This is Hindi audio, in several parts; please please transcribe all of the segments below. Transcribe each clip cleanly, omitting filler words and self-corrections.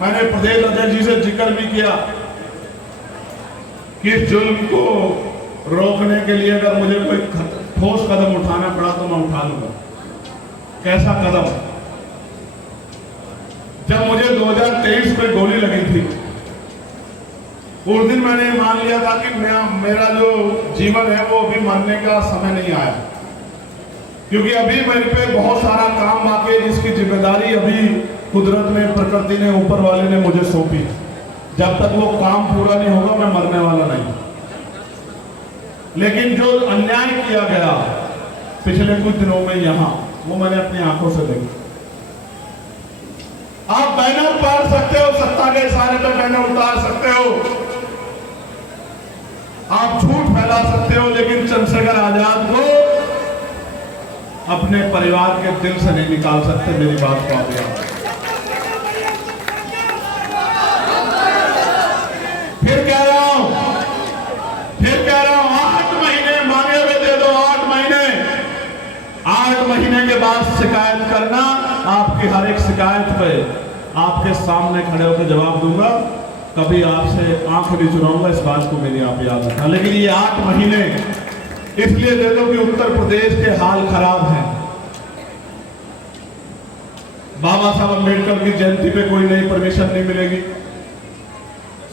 मैंने प्रदेश अध्यक्ष जी से जिक्र भी किया कि जुल्म को रोकने के लिए अगर मुझे कोई ठोस कदम उठाना पड़ा तो मैं उठा लूंगा। कैसा कदम? जब मुझे 2023 में गोली लगी थी उस दिन मैंने मान लिया था कि मेरा जो जीवन है वो अभी मरने का समय नहीं आया, क्योंकि अभी मेरे पे बहुत सारा काम बाकी है जिसकी जिम्मेदारी अभी कुदरत ने, प्रकृति ने, ऊपर वाले ने मुझे सौंपी। जब तक वो काम पूरा नहीं होगा मैं मरने वाला नहीं। लेकिन जो अन्याय किया गया पिछले कुछ दिनों में यहाँ, वो मैंने अपनी आंखों से देखा। आप बैनर पार सकते हो, सत्ता के इशारे पे बैनर उतार सकते हो, आप झूठ फैला सकते हो, लेकिन चंद्रशेखर आजाद को अपने परिवार के दिल से नहीं निकाल सकते। मेरी बात को आप याद। फिर कह रहा हूं 8 महीने मांगे हुए दे दो। 8 महीने के बाद शिकायत करना। आपकी हर एक शिकायत पे आपके सामने खड़े होकर जवाब दूंगा। कभी आपसे आंख नहीं चुराऊंगा, इस बात को मेरी आप याद रखना। लेकिन ये 8 महीने इसलिए दे दो कि उत्तर प्रदेश के हाल खराब हैं। बाबा साहब अम्बेडकर की जयंती पे कोई नई परमिशन नहीं मिलेगी,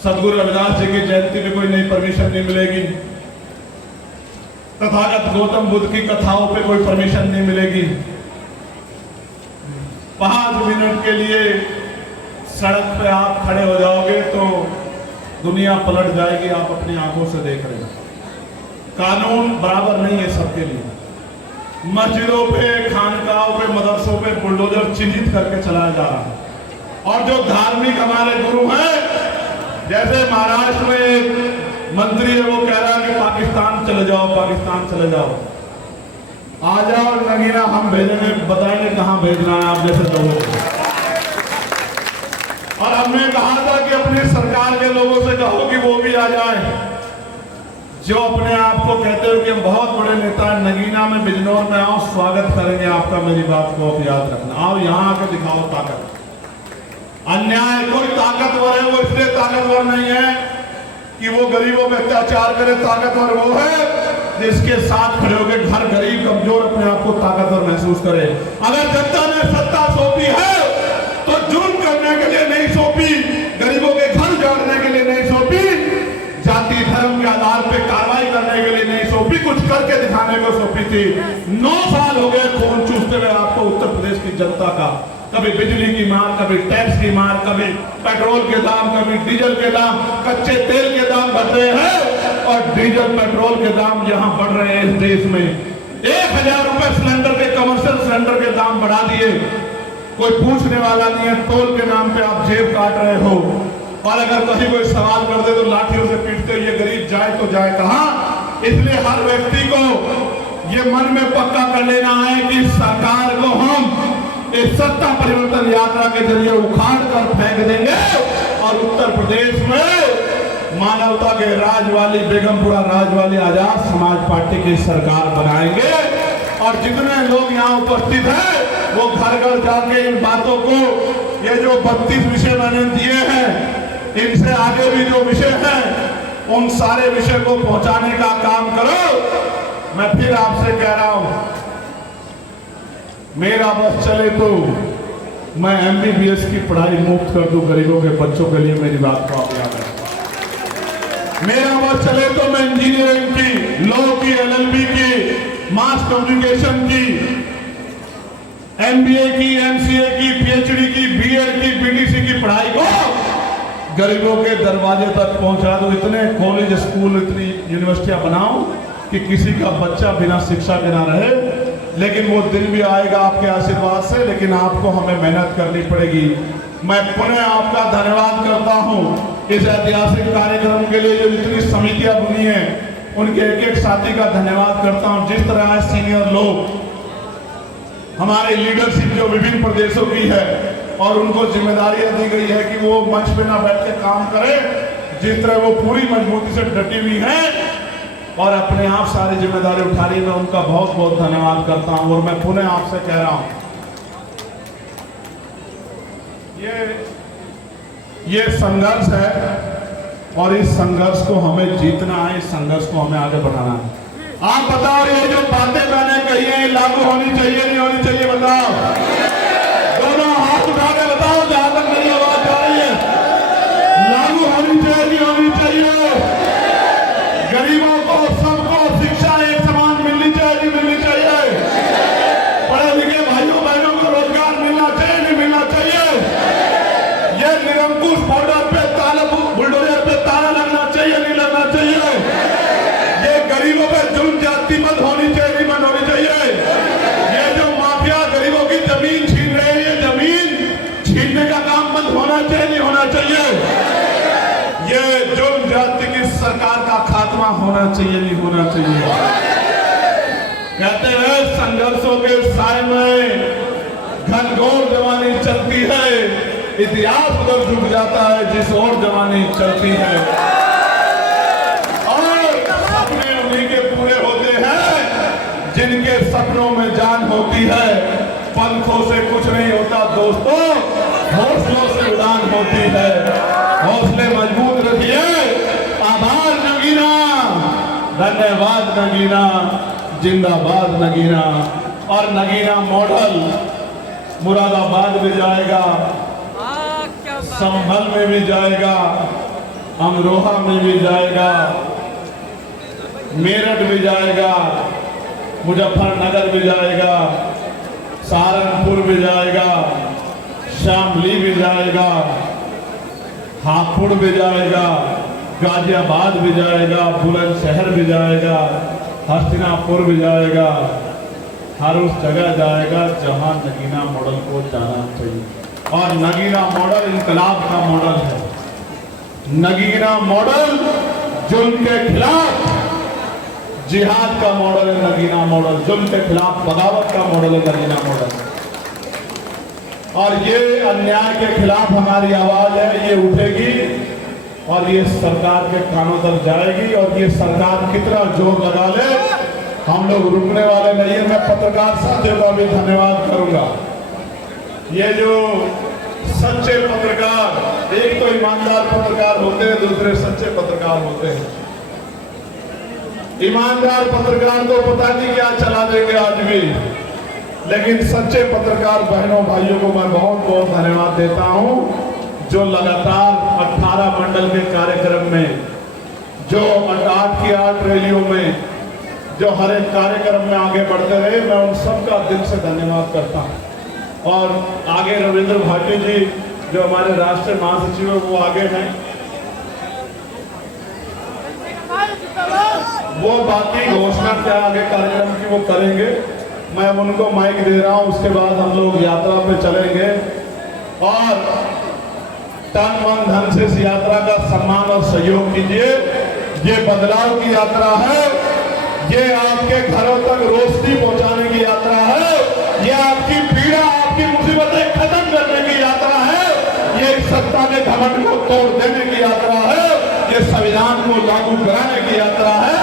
सदगुरु रविदास जी की जयंती पे कोई नई परमिशन नहीं मिलेगी, तथागत गौतम बुद्ध की कथाओं पे कोई परमिशन नहीं मिलेगी। 5 मिनट के लिए सड़क पे आप खड़े हो जाओगे तो दुनिया पलट जाएगी। आप अपनी आंखों से देख रहे हैं। कानून बराबर नहीं है सबके लिए। मस्जिदों पे, खानकाहों पे, मदरसों पे बुलडोजर चिन्हित करके चलाया जा रहा है। और जो धार्मिक हमारे गुरु हैं, जैसे महाराष्ट्र में एक मंत्री है, वो कह रहा है कि पाकिस्तान चले जाओ, पाकिस्तान चले जाओ। आ जाओ नगीना, हम भेजेंगे, बताएंगे कहां भेजना है आप जैसे लोगों को। और हमने कहा था कि अपनी सरकार के लोगों से कहो कि वो भी आ जाए, जो अपने आप को कहते हो कि हम बहुत बड़े नेता हैं। नगीना में, बिजनौर में आओ, स्वागत करेंगे आपका। मेरी बात को आप याद रखना। आओ यहाँ आकर दिखाओ ताकत। अन्याय, कोई ताकतवर है, वो इसलिए ताकतवर नहीं है कि वो गरीबों पे अत्याचार करे। ताकतवर वो है जिसके साथ खड़े होकर घर गरीब कमजोर अपने आप को ताकतवर महसूस करे। अगर जनता ने सत्ता सौंपी है तो जुर्म करने के लिए नहीं सौंपी, गरीबों के घर जाड़ने के लिए नहीं सौंपी, जाति धर्म के आधार पे कार्रवाई करने के लिए नहीं सौंपी, कुछ करके दिखाने को सौंपी थी। 9 साल हो गए खून चूसते हुए आपको उत्तर प्रदेश की जनता का। कभी बिजली की मार, कभी टैक्स की मार, कभी पेट्रोल के दाम, कभी डीजल के दाम, कच्चे तेल के दाम बढ़ रहे हैं और डीजल पेट्रोल के दाम यहाँ बढ़ रहे हैं। इस देश में 1000 रुपए सिलेंडर के, कमर्शियल सिलेंडर के दाम बढ़ा दिए। कोई पूछने वाला नहीं है। टोल के नाम पे आप जेब काट रहे हो, और अगर कहीं कोई सवाल कर दे तो लाठियों से पीटते। ये गरीब जाए तो जाए कहां? इसलिए हर व्यक्ति को ये मन में पक्का कर लेना है कि सरकार को हम इस सत्ता परिवर्तन यात्रा के जरिए उखाड़ कर फेंक देंगे और उत्तर प्रदेश में मानवता के राज वाली, बेगमपुरा राज वाली आजाद समाज पार्टी की सरकार बनाएंगे। और जितने लोग यहाँ उपस्थित हैं वो घर घर जाके इन बातों को, ये जो 32 विषय मैंने दिए हैं, इनसे आगे भी जो विषय हैं उन सारे विषय को पहुंचाने का काम करो। मैं फिर आपसे कह रहा हूं, मेरा बस चले तो मैं MBBS की पढ़ाई मुफ्त कर दूं गरीबों के बच्चों के लिए। मेरी बात को आप याद रखें। मेरा बस चले तो मैं इंजीनियरिंग की, लॉ की, LLB की, मास कम्युनिकेशन की, MBA की, MCA की, PhD की, BEd की, BDC की पढ़ाई को गरीबों के दरवाजे तक पहुंचा दो। इतने कॉलेज, स्कूल, इतनी यूनिवर्सिटियां बनाओ कि किसी का बच्चा बिना शिक्षा के ना रहे। लेकिन वो दिन भी आएगा आपके आशीर्वाद से, लेकिन आपको हमें मेहनत करनी पड़ेगी। मैं पुनः आपका धन्यवाद करता हूं इस ऐतिहासिक कार्यक्रम के लिए। जो जितनी समितियां बनी हैं उनके एक एक साथी का धन्यवाद करता हूं। जिस तरह सीनियर लोग, हमारे लीडरशिप जो विभिन्न प्रदेशों की है और उनको जिम्मेदारियां दी गई है कि वो मंच पे ना बैठ के काम करें, जिस तरह वो पूरी मजबूती से डटी हुई है और अपने आप सारी जिम्मेदारी उठा रही है, मैं उनका बहुत बहुत धन्यवाद करता हूं। और मैं पुनः आपसे कह रहा हूं, ये ये संघर्ष है और इस संघर्ष को हमें जीतना है, इस संघर्ष को हमें आगे बढ़ाना है। आप बताओ, ये जो बातें मैंने कही है लागू होनी चाहिए नहीं होनी चाहिए? बताओ, दोनों हाथ उठा के बताओ, जहां तक मेरी आवाज आ रही है, लागू होनी चाहिए नहीं होनी चाहिए? गरीबों को सबको शिक्षा एक समान मिलनी चाहिए नहीं मिलनी चाहिए? पढ़े लिखे भाइयों बहनों को रोजगार मिलना चाहिए नहीं मिलना चाहिए? ये निरंकुश बॉर्डर पे ताला, बुलडोजर पे ताला लगना चाहिए नहीं लगना चाहिए? ये गरीबों पे जुल्म जाति मत होनी चाहिए नहीं मत होनी चाहिए? ये जो माफिया गरीबों की जमीन छीन रहे हैं, ये जमीन छीनने का काम बंद होना चाहिए नहीं होना चाहिए? ये जुल्म जाति की सरकार का खात्मा होना चाहिए नहीं होना चाहिए? कहते हैं संघर्षों के साए में घनघोर जवानी चलती है, इतिहास उधर झुक जाता है जिस ओर जवानी चलती है। और सपने उन्हीं के पूरे होते हैं जिनके सपनों में जान होती है। पंखों से कुछ नहीं होता दोस्तों, हौसलों से उड़ान होती है। हौसले मजबूत रखिए। आभार नगीना, धन्यवाद नगीना, जिंदाबाद नगीना। और नगीना मॉडल मुरादाबाद में जाएगा, संभल में भी जाएगा, अमरोहा में भी जाएगा, मेरठ भी जाएगा, मुजफ्फरनगर भी जाएगा, सहारनपुर भी जाएगा, शामली भी जाएगा, हापुड़ भी जाएगा, गाजियाबाद भी जाएगा, बुलंदशहर भी जाएगा, हस्तिनापुर भी जाएगा। हर उस जगह जाएगा जहां नगीना मॉडल को जाना चाहिए। और नगीना मॉडल इंकलाब का मॉडल है। नगीना मॉडल जुल्म के खिलाफ जिहाद का मॉडल है। नगीना मॉडल जुल्म के खिलाफ बगावत का मॉडल है। नगीना मॉडल और ये अन्याय के खिलाफ हमारी आवाज है, ये उठेगी और ये सरकार के कानों तक जाएगी। और ये सरकार कितना जोर लगा ले, हम लोग रुकने वाले नहीं है। मैं पत्रकार साथियों का भी धन्यवाद करूंगा। ये जो सच्चे पत्रकार, एक तो ईमानदार पत्रकार होते हैं, दूसरे सच्चे पत्रकार होते हैं। ईमानदार पत्रकार तो पता नहीं क्या चला देंगे आज भी, लेकिन सच्चे पत्रकार बहनों भाइयों को मैं बहुत बहुत धन्यवाद देता हूं, जो लगातार 18 मंडल के कार्यक्रम में, जो 8 की 8 रैलियों में, जो हर एक कार्यक्रम में आगे बढ़ते रहे, मैं उन सबका दिल से धन्यवाद करता हूं। और आगे रविंद्र भाटी जी जो हमारे राष्ट्रीय महासचिव है वो आगे हैं, वो बाकी घोषणा क्या आगे कार्यक्रम की वो करेंगे। मैं उनको माइक दे रहा हूं, उसके बाद हम लोग यात्रा पे चलेंगे और तन मन धन से इस यात्रा का सम्मान और सहयोग कीजिए। ये बदलाव की यात्रा है, ये आपके घरों तक रोशनी पहुंचाने की यात्रा है, ये आपकी पीड़ा आपकी मुसीबतें खत्म करने की यात्रा है, ये सत्ता के घमंड को तोड़ देने की यात्रा है, ये संविधान को लागू कराने की यात्रा है,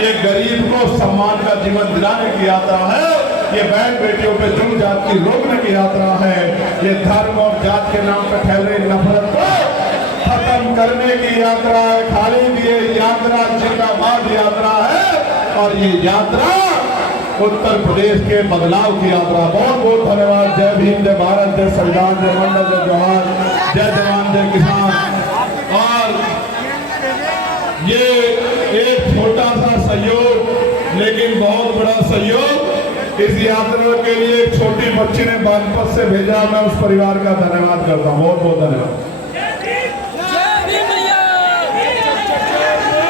ये गरीब को सम्मान का जीवन दिलाने की यात्रा है, ये बहन बेटियों पे जुल्म जात की रोकने की यात्रा है, ये धर्म और जात के नाम पर फैल रही नफरत को खत्म करने की यात्रा है। खाली ये यात्रा जिंदाबाद यात्रा है और ये यात्रा उत्तर प्रदेश के बदलाव की यात्रा। बहुत बहुत धन्यवाद। जय भीम, जय भारत, जय संविधान, जय मंडल, जय जवान, जय जवान, जय किसान। और ये एक छोटा सा सहयोग लेकिन बहुत बड़ा सहयोग। इस यात्रा के लिए एक छोटी बच्ची ने बागपत से भेजा, मैं उस परिवार का धन्यवाद करता हूँ। बहुत बहुत धन्यवाद।